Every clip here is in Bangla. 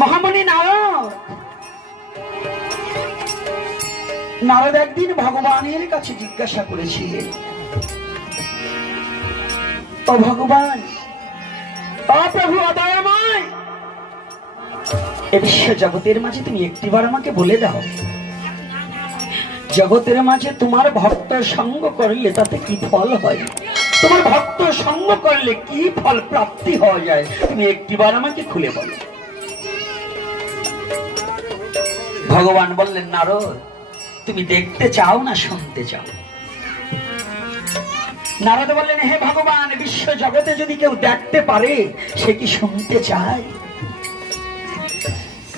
মহামণি নারদ, নারদ একদিন ভগবানের কাছে জিজ্ঞাসা করেছিলেন, ও ভগবান, প্রভু অদয়ময়, এ বিশ্ব জগতের মাঝে তুমি একটিবার আমাকে বলে দাও, জগতের মাঝে তোমার ভক্ত সঙ্গ করলে তাতে কি ফল হয়, তোমার ভক্ত সঙ্গ করলে কি ফল প্রাপ্তি হওয়া যায়, তুমি একটিবার আমাকে খুলে বলো। ভগবান বললেন, নারদ, তুমি দেখতে চাও না শুনতে চাও? নারদ বললেন, হে ভগবান, বিশ্ব জগতে যদি কেউ দেখতে পারে সে কি শুনতে চায়?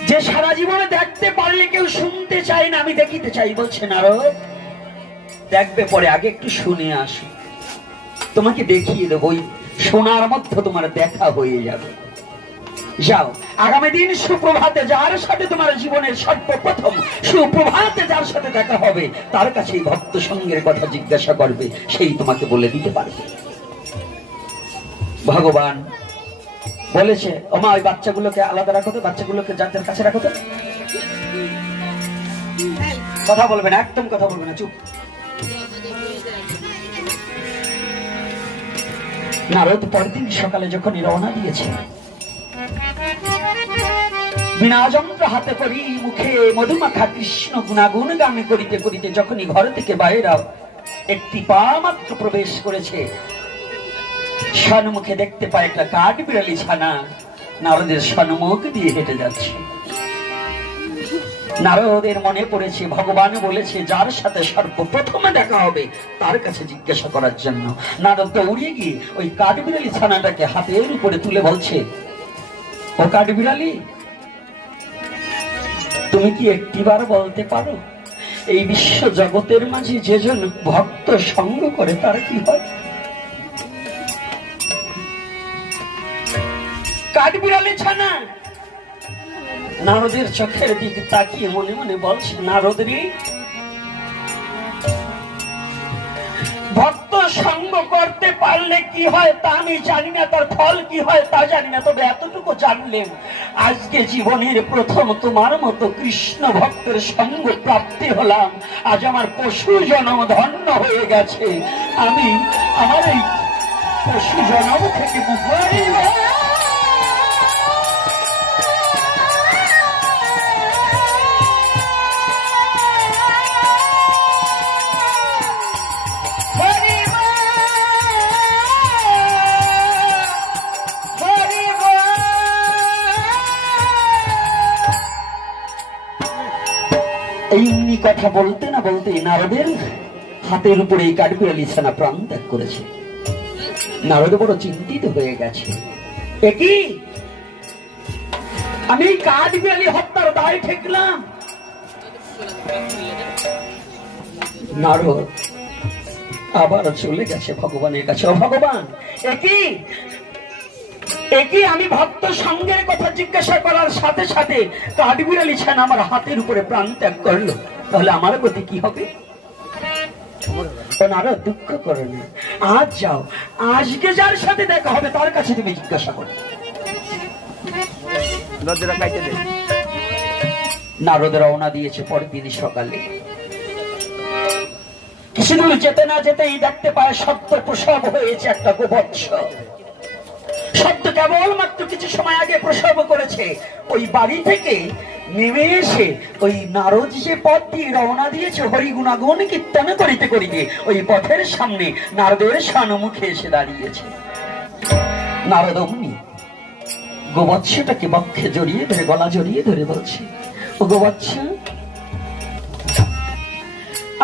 যে সারা জীবনে দেখতে পারলে কেউ শুনতে চায় না, আমি দেখিতে চাই। বলছে, নারদ, দেখবে পরে, আগে একটু শুনে আসো, তোমাকে দেখিয়ে দেবো, ওই শোনার মধ্যে তোমার দেখা হয়ে যাবে। যাও, আগামী দিন সুপ্রভাতে যার সাথে তোমার জীবনের সর্বপ্রথম সুপ্রভাতে যার সাথে দেখা হবে তার কাছে এই ভক্ত সঙ্গের কথা জিজ্ঞাসা করবে, সেই তোমাকে বলে দিতে পারবে। ভগবান বলেছে, ওমা ওই বাচ্চাগুলোকে আলাদা রাখো তো, বাচ্চাগুলোকে যাদের কাছে রাখো তো। কথা বলবে না, একদম কথা বলবে না, চুপ। নারদ পরদিন সকালে যখন রওনা দিয়েছে, বিনাযন্ত্র হাতে করি, মুখে মধুমাখা কৃষ্ণ গুণাগুণ গান করিতে করিতে যখনই ঘর থেকে বাইরে একটি পা মাত্র প্রবেশ করেছে, সম্মুখে দেখতে পায় একটা কাঠ বিড়ালি ছানা নারদের সম্মুখ দিয়ে হেঁটে যাচ্ছে। নারদের মনে পড়েছে, ভগবান বলেছে যার সাথে সর্বপ্রথমে দেখা হবে তার কাছে জিজ্ঞাসা করার জন্য। নারদ দৌড়িয়ে গিয়ে ওই কাঠ বিড়ালি ছানাটাকে হাতের উপরে তুলে বলছে, ও কাঠ বিড়ালি, তুমি কি একটিবার বলতে পারো এই বিশ্ব জগতের মাঝে যেজন ভক্ত সঙ্গ করে তার কি হয়? কাঠবিড়ালি ছানা নারদের চোখের দিকে তাকিয়ে মনে মনে বলছে, নারদ রে, ভক্ত সঙ্গ করতে পারলে কি হয় তা আমি জানি না, তার ফল কি হয় তা জানি না, তবে এতটুকু জানলেন, আজকে জীবনের প্রথম তোমার মতো কৃষ্ণ ভক্তের সঙ্গ প্রাপ্তি হলাম। আজ আমার পশু জন্ম ধন্য হয়ে গেছে, আমি আমার এই পশু জন্ম থেকে মুক্তি। এমনি কথা বলতে না বলতে নারদের হাতের উপরে এই কাঠবিড়ালি ছানা প্রাণ ত্যাগ করেছে। নারদ বড় চিন্তিত হয়ে গেছে, একই আমি এই কাঠবিড়ালি হত্যার দায় ঠেকলাম। নারদ আবার চলে গেছে ভগবানের কাছে, ও ভগবান, একই আমি ভক্ত সঙ্গের কথা জিজ্ঞাসা করার সাথে সাথে কাঠবিড়ালি ছানা আমার হাতের উপরে প্রাণ ত্যাগ করলো, তাহলে আমার গতি কি হবে? নারদ দুঃখ করে না, আজ যাও, আজকে যার সাথে দেখা হবে তার কাছে তুমি জিজ্ঞাসা করো। নারদ রওনা দিয়েছে পরদিন সকালে। কিছুদূর যেতে না যেতেই দেখতে পায় সদ্য প্রসব হয়েছে একটা গোবৎস। সদ্য কেবলমাত্র কিছু সময় আগে প্রসব করেছে। ওই বাড়ি থেকে নেমে এসে ওই নারদ যে পথ দিয়ে রওনা দিয়েছে হরি গুণাগুণ কীর্তন করিতে করিতে ওই পথের সামনে নারদের সম্মুখে এসে দাঁড়িয়েছে। নারদ অমনি গোবৎসটাকে বক্ষে জড়িয়ে ধরে, গলা জড়িয়ে ধরে বলছে, ও গোবৎস,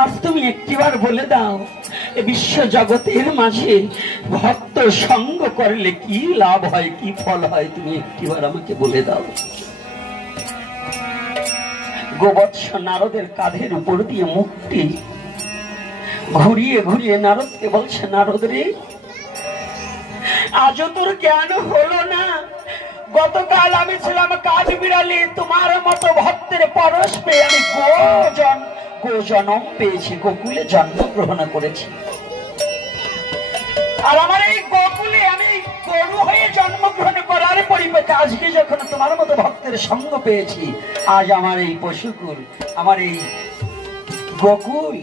আজ তুমি একটিবার বলে দাও, বিশ্ব জগতের মাঝে ভক্ত সঙ্গ করলে কি লাভ হয়, কি ফল হয়, তুমি একটিবার আমাকে বলে দাও। গোবৎস নারদের কাঁধের উপর দিয়ে মুখটি ঘুরিয়ে ঘুরিয়ে নারদকে বলছে, নারদ রে, আজও তোর জ্ঞান হলো না? গতকাল আমি ছিলাম কাঠবিড়ালি, তোমার মতো ভক্তের পরশ পেয়ে আমি জন্ম পেয়েছি, গোকুলে জন্মগ্রহণ করেছি। আর আমার এই গোকুলে আমি গরু হয়ে জন্মগ্রহণ করার পরিপ্রেক্ষিতে আজকে যখন তোমার মতো ভক্তের সঙ্গ পেয়েছি, আজ আমার এই পশুকুল, আমার এই গোকুল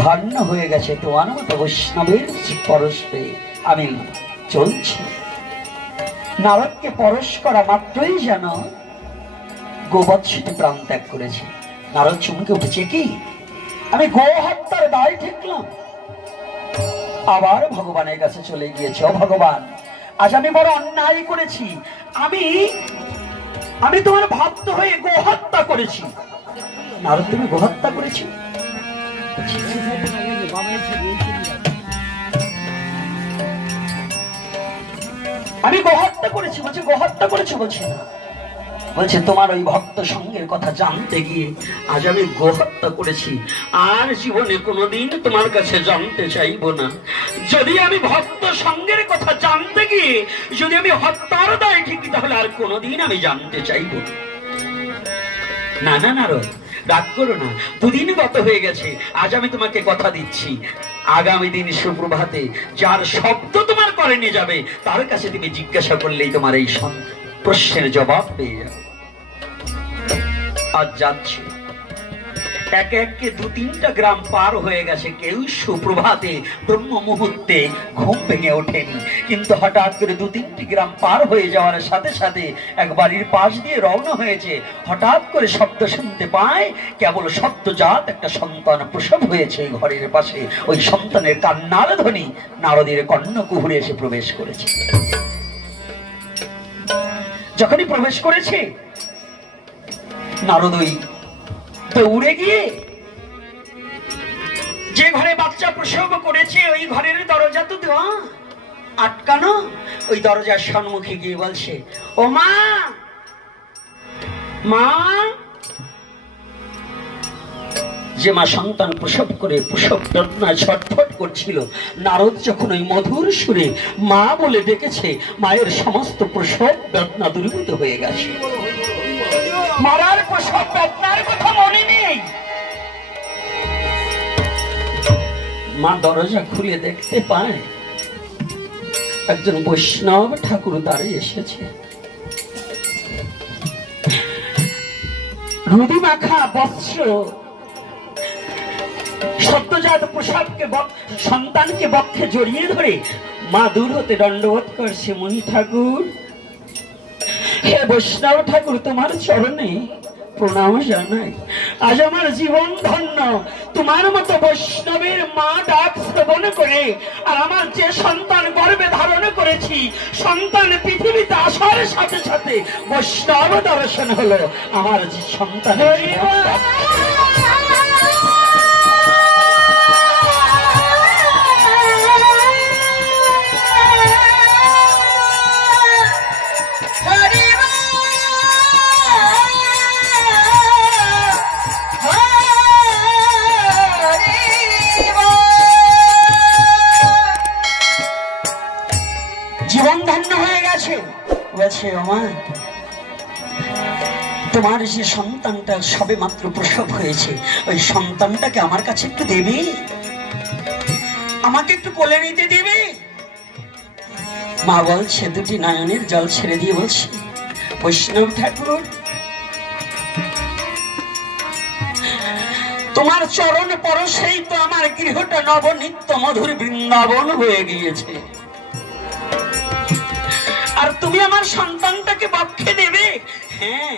ধন্য হয়ে গেছে তোমার মতো বৈষ্ণবের পরশ পেয়ে। আমি চলছি, নারদকে পরশ করা মাত্রই যেন গোবৎসটি প্রাণ ত্যাগ করেছে। নারদ চমকে উঠেছে, কি আমি গো হত্যার দায় ঠেকলাম? আবার ভগবানের কাছে চলে গিয়েছে। ও ভগবান, আজ আমি বড় অন্যায় করেছি। আমি তোমার ভক্ত হয়ে গো হত্যা করেছি। নারদ, তুমি গো হত্যা করেছি? আমি গো হত্যা করেছি? বলছে গো হত্যা করেছি? বলছে না, বলছে তোমার ওই ভক্ত সঙ্গের কথা জানতে গিয়ে আজ আমি গো হত্যা করেছি। আর জীবনে কোনোদিন তোমার কাছে জানতে চাইবো না। যদি আমি ভক্ত সঙ্গের কথা জানতে গিয়ে যদি আমি হত্যার দায় ঠিকই, তাহলে আর কোনোদিন আমি জানতে চাইবো না। না নারদ, রাগ করো না, দুদিন গত হয়ে গেছে। আজ আমি তোমাকে কথা দিচ্ছি, আগামী দিন সুপ্রভাতে যার শব্দ তোমার করে নিয়ে যাবে, তার কাছে তুমি জিজ্ঞাসা করলেই তোমার এই প্রশ্নের জবাব পেয়ে যাবে। আজ যাচ্ছি, একে একে 2-3টা গ্রাম পার হয়ে গেছে। কেউ সুপ্রভাতে ব্রহ্ম মুহূর্তে ঘুম ভেঙে ওঠেনি, কিন্তু হঠাৎ করে 2-3টি গ্রাম পার হয়ে যাওয়ার সাথে সাথে এক বাড়ির পাশ দিয়ে রওনা হয়েছে। হঠাৎ করে শব্দ শুনতে পায়, কেবল সদ্যজাত একটা সন্তান প্রসব হয়েছে ঘরের পাশে। ওই সন্তানের কান্নার ধ্বনি নারদের কর্ণকুহরে এসে প্রবেশ করেছে। যখনই প্রবেশ করেছে, নারদ দৌড়ে গিয়ে যে ঘরে বাচ্চা প্রসব করেছে ওই ঘরের দরজা তো আটকানো, ওই দরজার সম্মুখে গিয়ে বলছে, ও মা, মা। যে মা সন্তান প্রসব করে প্রসব বেদনায় ছটফট করছিল, নারদ যখন ওই মধুর সুরে মা বলে ডেকেছে, মায়ের সমস্ত প্রসব বেদনা দূরীভূত হয়ে গেছে। মারার প্রসব বেদনার কথা মনে নেই। মা দরজা খুলে দেখতে পায় একজন বৈষ্ণব ঠাকুর দাঁড়িয়ে এসেছে। রুদি মাখা বৎস সদ্যজাত প্রসাদকে সন্তানকে বক্ষে জড়িয়ে ধরে মা দূর হতে দণ্ডবোধ করছে, মুনি ঠাকুর, হে বৈষ্ণব ঠাকুর, তোমার চরণে প্রণাম জানাই। আজ আমার জীবন ধন্য, তোমার মতো বৈষ্ণবের মা ডাক শ্রবণ করে। আর আমার যে সন্তান গর্ভে ধারণ করেছি, সন্তান পৃথিবীতে আসার সাথে সাথে বৈষ্ণব দর্শন হলো। আমার যে সন্তান জীবন ধন্য হয়ে গেছে। বলছে, ওমা, তোমার যে সন্তানটা সবে মাত্র প্রসব হয়েছে, ওই সন্তানটাকে আমার কাছে একটু দেবে, আমাকে একটু কোলে নিতে দেবে? মা বলছে, দুটি নয়নের জল ছেড়ে দিয়ে বলছে, বৈষ্ণব ঠাকুর, তোমার চরণ পরশেই তো আমার গৃহটা নবনিত্য মধুর বৃন্দাবন হয়ে গিয়েছে। আর তুমি আমার সন্তানটাকে বক্ষে দেবে? হ্যাঁ,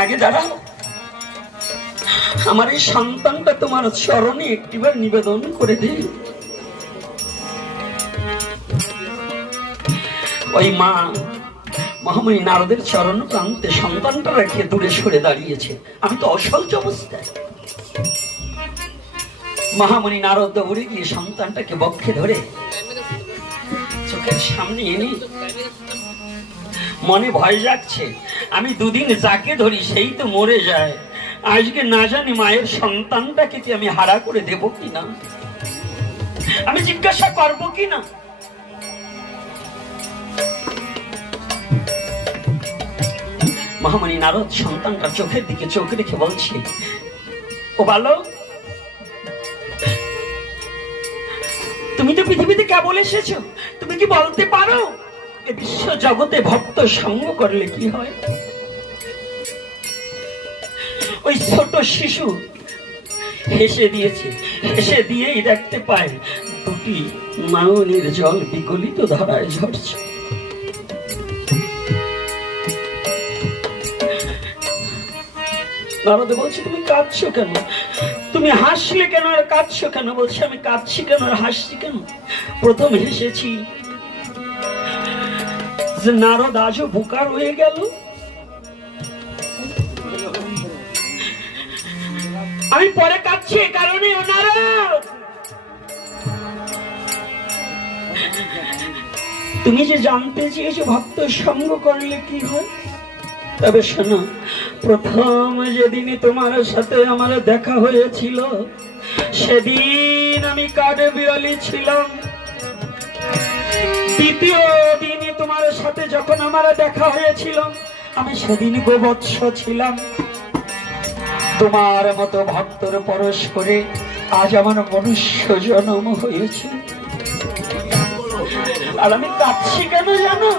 আগে দাঁড়াও, আমার এই সন্তানটা তোমার চরণে একটিবার নিবেদন করে দে। ওই মা মহামণি নারদের চরণ প্রান্তে সন্তানটা রেখে দূরে সরে দাঁড়িয়েছে। আমি তো অসহ্য অবস্থায়। মহামণি নারদ দৌড়ে গিয়ে সন্তানটাকে বক্ষে ধরে চোখের সামনে এনে মনে ভয় যাচ্ছে, আমি দুদিন যাকে ধরি সেই তো মরে যায়। আজকে না জানি মায়ের সন্তানটাকে কি আমি হারা করে দেব কিনা, আমি জিজ্ঞাসা করব কিনা। মহামণি নারদ সন্তানটার চোখের দিকে চোখ রেখে বলছে, ও বালক, তুমি তো পৃথিবীতে কেবল এসেছো, তুমি কি বলতে পারো এ বিশ্ব জগতে ভক্ত সঙ্গ করলে কি হয়? ওই ছোট শিশু হেসে দিয়েছে, হেসে দিয়েই দেখতে পায় দুটি নয়নের জল বিগলিত ধারায় ঝরছে। নারদ বলছে, তুমি কাঁদছো কেন? তুমি হাসলে কেন আর কাঁদছো কেন? বলছে, আমি কাঁদছি কেন আর হাসছি কেন? প্রথম হেসেছি যে নারদ আজও বোকা রয়ে গেল। আমি পরে কাঁদছি এ কারণে, ও নারদ তুমি যে জানতে চেয়েছো ভক্ত সঙ্গ করলে কি হয়, তবে শোনো, প্রথম যেদিন তোমার সাথে আমার দেখা হয়েছিল সেদিন আমি কাঠে বিড়ালি ছিলাম। দ্বিতীয় দিন তোমার সাথে যখন আমার দেখা হয়েছিল আমি সেদিন গোবৎস ছিলাম। তোমার মতো ভক্তর পরশ করে আজ আমার মনুষ্য জন্ম হয়েছে। আর আমি কাঁদছি কেন জানো?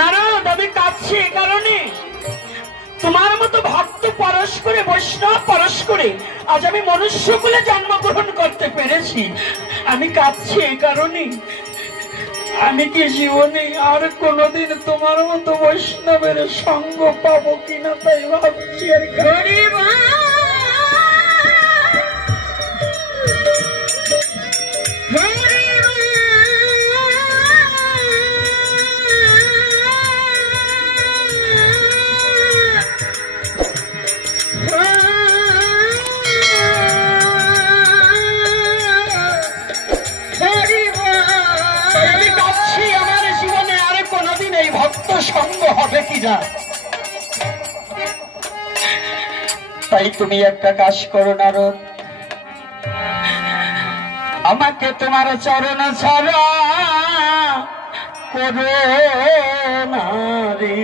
নারদ, আমি কাঁদছি এ কারণে, তোমার মতো ভক্ত পরশ করে, বৈষ্ণব পরশ করে আজ আমি মনুষ্য কুলে জন্মগ্রহণ করতে পেরেছি। আমি কাঁদছি এ কারণে, আমি কি জীবনে আর কোনোদিন তোমার মতো বৈষ্ণবের সঙ্গ পাবো কিনা তাই ভাবছি। আর সঙ্গ হবে কিনা। তাই তুমি একটা কাজ করো নারদ, আমাকে তোমার চরণ ছাড়া করো না রে।